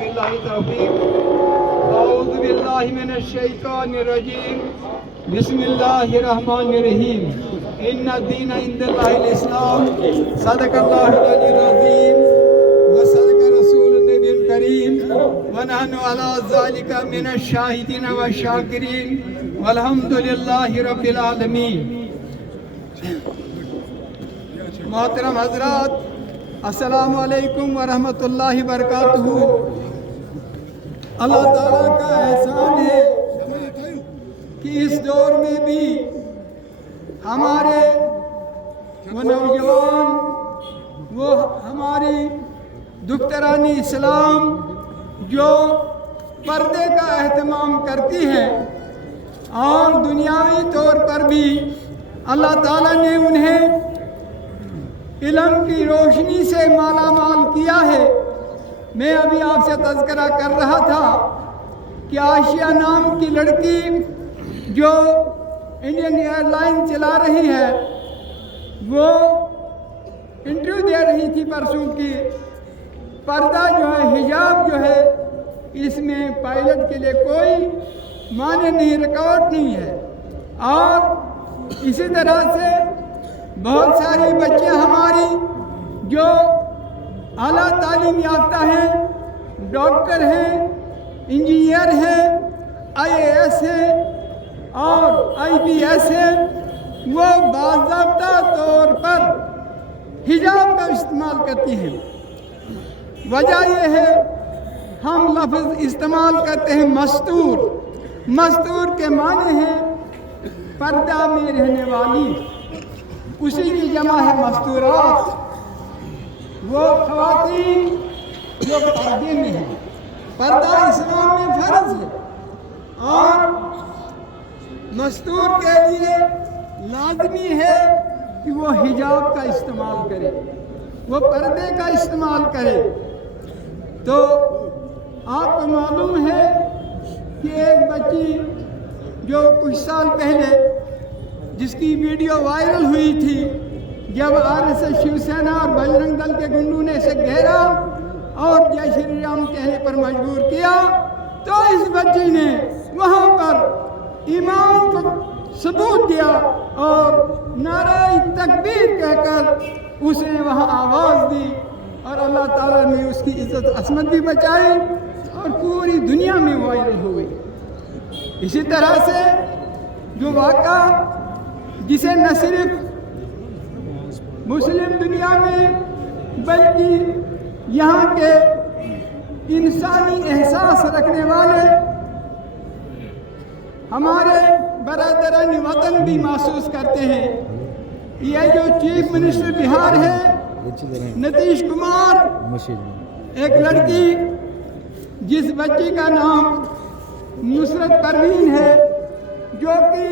باللہ توفیق اعوذ باللہ من الشیطان الرجیم بسم اللہ الرحمن الرحیم ان الدین عند اللہ الاسلام صدق اللہ العلی العظیم وصدق رسول النبی الکریم ونحن علی ذلک من الشاہدین والشاکرین والحمد للہ رب العالمین۔ محترم حضرات، السلام علیکم ورحمۃ اللہ وبرکاتہ۔ اللہ تعالیٰ کا احسان ہے کہ اس دور میں بھی ہمارے وہ نوجوان، وہ ہماری دختران اسلام جو پردے کا اہتمام کرتی ہیں اور دنیاوی طور پر بھی اللہ تعالیٰ نے انہیں علم کی روشنی سے مالا مال کیا ہے۔ میں ابھی آپ سے تذکرہ کر رہا تھا کہ عائشہ نام کی لڑکی جو انڈین ایئر لائن چلا رہی ہے، وہ انٹرویو دے رہی تھی پرسوں کی۔ پردہ جو ہے، حجاب جو ہے، اس میں پائلٹ کے لیے کوئی معنی نہیں، ریکارڈ نہیں ہے۔ اور اسی طرح سے بہت ساری بچیاں ہماری جو اعلیٰ تعلیم یافتہ ہیں، ڈاکٹر ہیں، انجینئر ہیں، آئی اے ایس ہیں اور آئی پی ایس ہیں، وہ باضابطہ طور پر حجاب کا استعمال کرتی ہیں۔ وجہ یہ ہے، ہم لفظ استعمال کرتے ہیں مستور۔ مستور کے معنی ہیں پردہ میں رہنے والی، اسی کی جمع ہے مستورات، وہ خواتین جو پردے میں ہیں۔ پردہ اسلام میں فرض ہے اور مستور کے لیے لازمی ہے کہ وہ حجاب کا استعمال کرے، وہ پردے کا استعمال کرے۔ تو آپ کو معلوم ہے کہ ایک بچی جو کچھ سال پہلے جس کی ویڈیو وائرل ہوئی تھی، جب RSS شیو سینا اور بجرنگ دل کے گنڈوں نے اسے گھیرا اور جے شری رام کہنے پر مجبور کیا، تو اس بچی نے وہاں پر ایمان کو ثبوت دیا اور نعرہ تکبیر کہہ کر اسے وہاں آواز دی، اور اللہ تعالیٰ نے اس کی عزت عصمت بھی بچائی اور پوری دنیا میں وائرل ہوئی۔ اسی طرح سے جو واقعہ جسے نہ صرف مسلم دنیا میں بلکہ یہاں کے انسانی احساس رکھنے والے ہمارے برادران وطن بھی محسوس کرتے ہیں۔ یہ جو چیف منسٹر بہار ہے نتیش کمار، ایک لڑکی جس بچی کا نام نصرت پروین ہے، جو کہ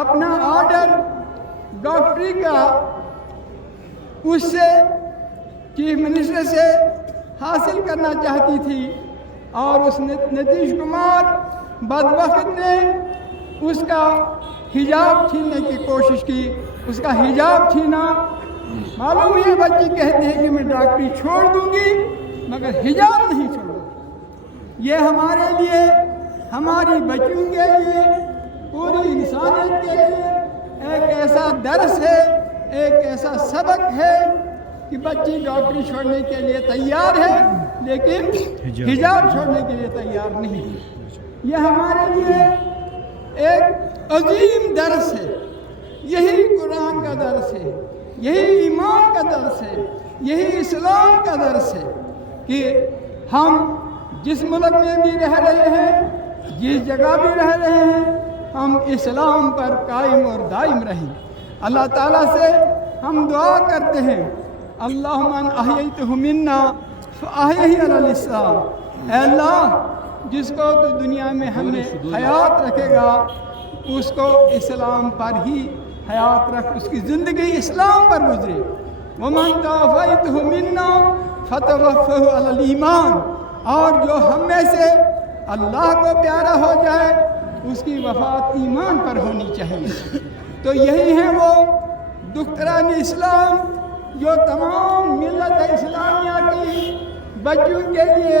اپنا آرڈر ڈاکٹری کا اس سے چیف منسٹر سے حاصل کرنا چاہتی تھی، اور اس نتیش کمار بدبخت نے اس کا حجاب چھیننے کی کوشش کی، اس کا حجاب چھینا۔ معلوم یہ بچی کہتی ہے کہ میں ڈاکٹری چھوڑ دوں گی مگر حجاب نہیں چھوڑوں گی۔ یہ ہمارے لیے، ہماری بچیوں کے لیے، پوری انسانیت کے لیے ایک ایسا درس ہے، ایک ایسا سبق ہے کہ بچی ڈاکٹری چھوڑنے کے لیے تیار ہے لیکن حجاب چھوڑنے کے لیے تیار نہیں۔ یہ ہمارے لیے ایک عظیم درس ہے، یہی قرآن کا درس ہے، یہی ایمان کا درس ہے، یہی اسلام کا درس ہے کہ ہم جس ملک میں بھی رہ رہے ہیں، جس جگہ بھی رہ رہے ہیں، ہم اسلام پر قائم اور دائم رہیں۔ اللہ تعالیٰ سے ہم دعا کرتے ہیں، اللہم من احییتہ منا فاحیہ علی الاسلام۔ اے اللہ، جس کو تو دنیا میں ہمیں حیات رکھے گا اس کو اسلام پر ہی حیات رکھ، اس کی زندگی اسلام پر گزرے۔ ومن توفیتہ منا فتوفہ علی الایمان، اور جو ہم میں سے اللہ کو پیارا ہو جائے اس کی وفات ایمان پر ہونی چاہیے۔ تو یہی ہیں وہ دختران اسلام جو تمام ملت اسلامیہ کی بچوں کے لیے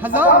1000